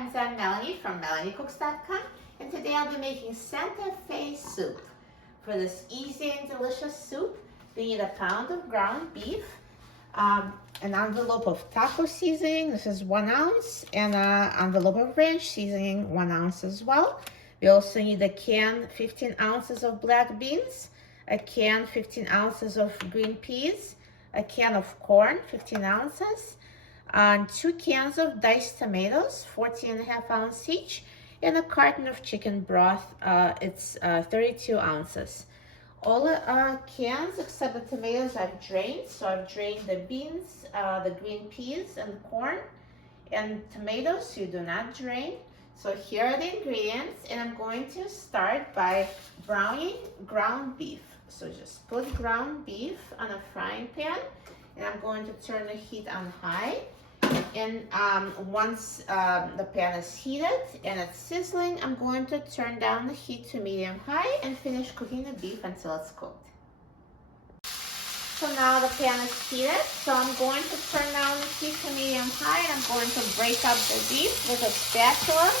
friends, I'm Melanie from MelanieCooks.com, and today I'll be making Santa Fe soup. For this easy and delicious soup, we need a pound of ground beef, an envelope of taco seasoning, this is 1 ounce, and an envelope of ranch seasoning, 1 ounce as well. We also need a can 15 ounces of black beans, a can 15 ounces of green peas, a can of corn, 15 ounces, 2 cans of diced tomatoes, 14.5 ounces each, and a carton of chicken broth, it's 32 ounces. All the cans except the tomatoes I've drained, so I've drained the beans, the green peas and corn, and tomatoes you do not drain. So here are the ingredients, and I'm going to start by browning ground beef. So just put ground beef on a frying pan, and I'm going to turn the heat on high. And once the pan is heated and it's sizzling, I'm going to turn down the heat to medium-high and finish cooking the beef until it's cooked. So now the pan is heated, so I'm going to turn down the heat to medium-high, and I'm going to break up the beef with a spatula.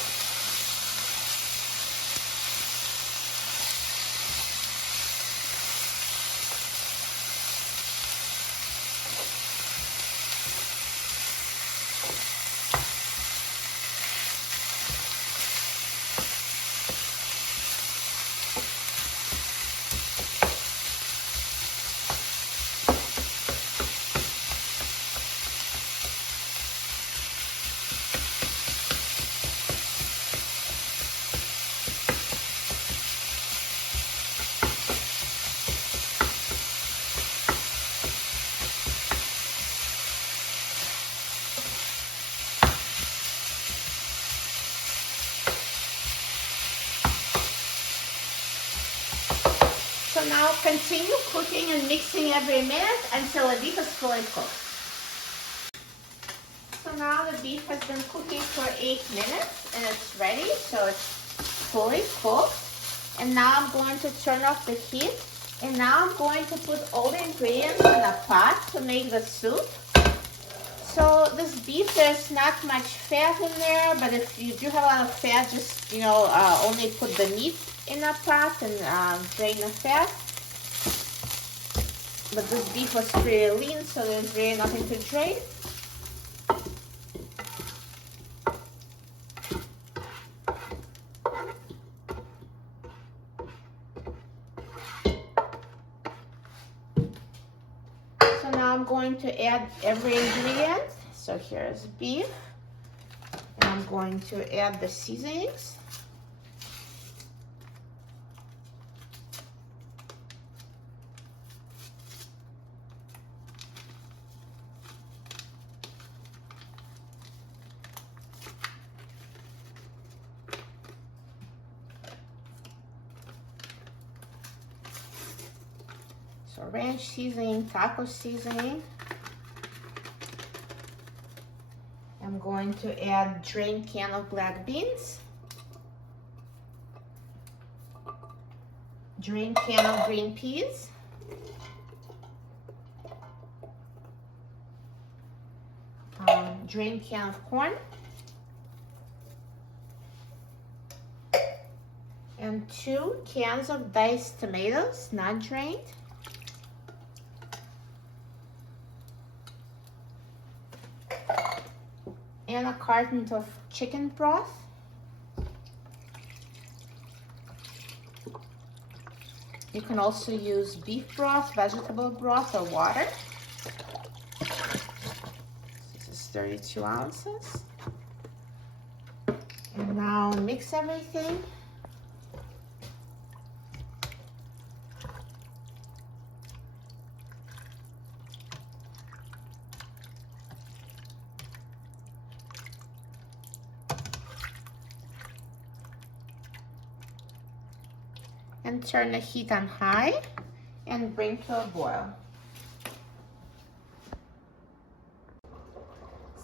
So now continue cooking and mixing every minute until the beef is fully cooked. So now the beef has been cooking for 8 minutes and it's ready, so it's fully cooked. And now I'm going to turn off the heat, and now I'm going to put all the ingredients in a pot to make the soup. So this beef, there's not much fat in there, but if you do have a lot of fat, just only put the meat in a pot and drain the fat. But this beef was pretty lean, so there's really nothing to drain. So now I'm going to add every ingredient. So here's beef, and I'm going to add the seasonings. So ranch seasoning, taco seasoning. I'm going to add drained can of black beans, drained can of green peas, drained can of corn, and 2 cans of diced tomatoes, not drained. And a carton of chicken broth. You can also use beef broth, vegetable broth, or water. This is 32 ounces. And now mix everything. And turn the heat on high and bring to a boil.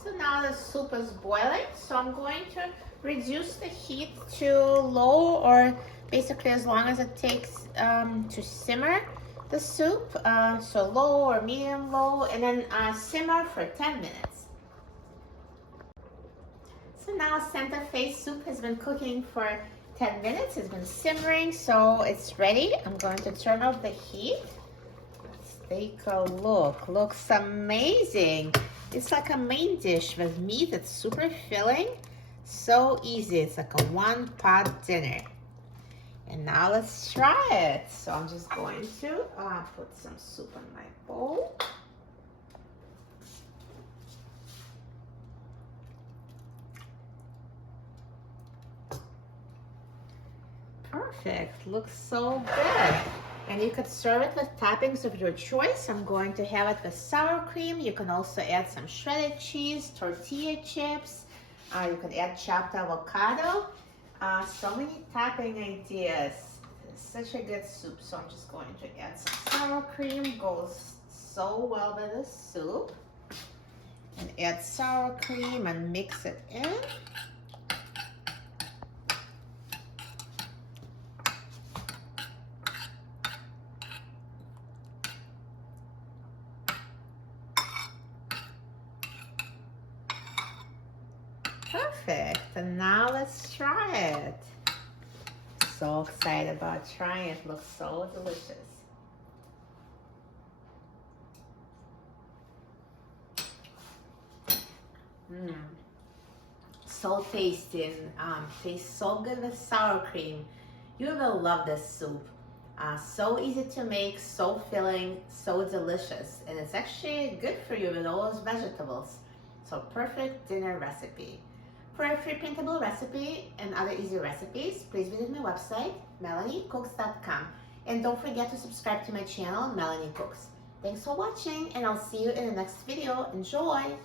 So now the soup is boiling, so I'm going to reduce the heat to low, or basically as long as it takes to simmer the soup. So low or medium low, and then simmer for 10 minutes. So now Santa Fe soup has been cooking for 10 minutes. It's been simmering, so it's ready. I'm going to turn off the heat. Let's take a look. Looks amazing. It's like a main dish with meat that's super filling. So easy. It's like a one-pot dinner. And now let's try it. So I'm just going to put some soup in my bowl. Perfect. Looks so good. And you could serve it with toppings of your choice. I'm going to have it with sour cream. You can also add some shredded cheese, tortilla chips. You can add chopped avocado. So many topping ideas. It's such a good soup. So I'm just going to add some sour cream. Goes so well with the soup. And add sour cream and mix it in. Perfect. And now let's try it. So excited about trying it. Looks so delicious. So tasty and tastes so good with sour cream. You will love this soup. So easy to make, so filling, so delicious. And it's actually good for you with all those vegetables. So perfect dinner recipe. For a free printable recipe and other easy recipes, please visit my website, melaniecooks.com. And don't forget to subscribe to my channel, Melanie Cooks. Thanks for watching, and I'll see you in the next video. Enjoy!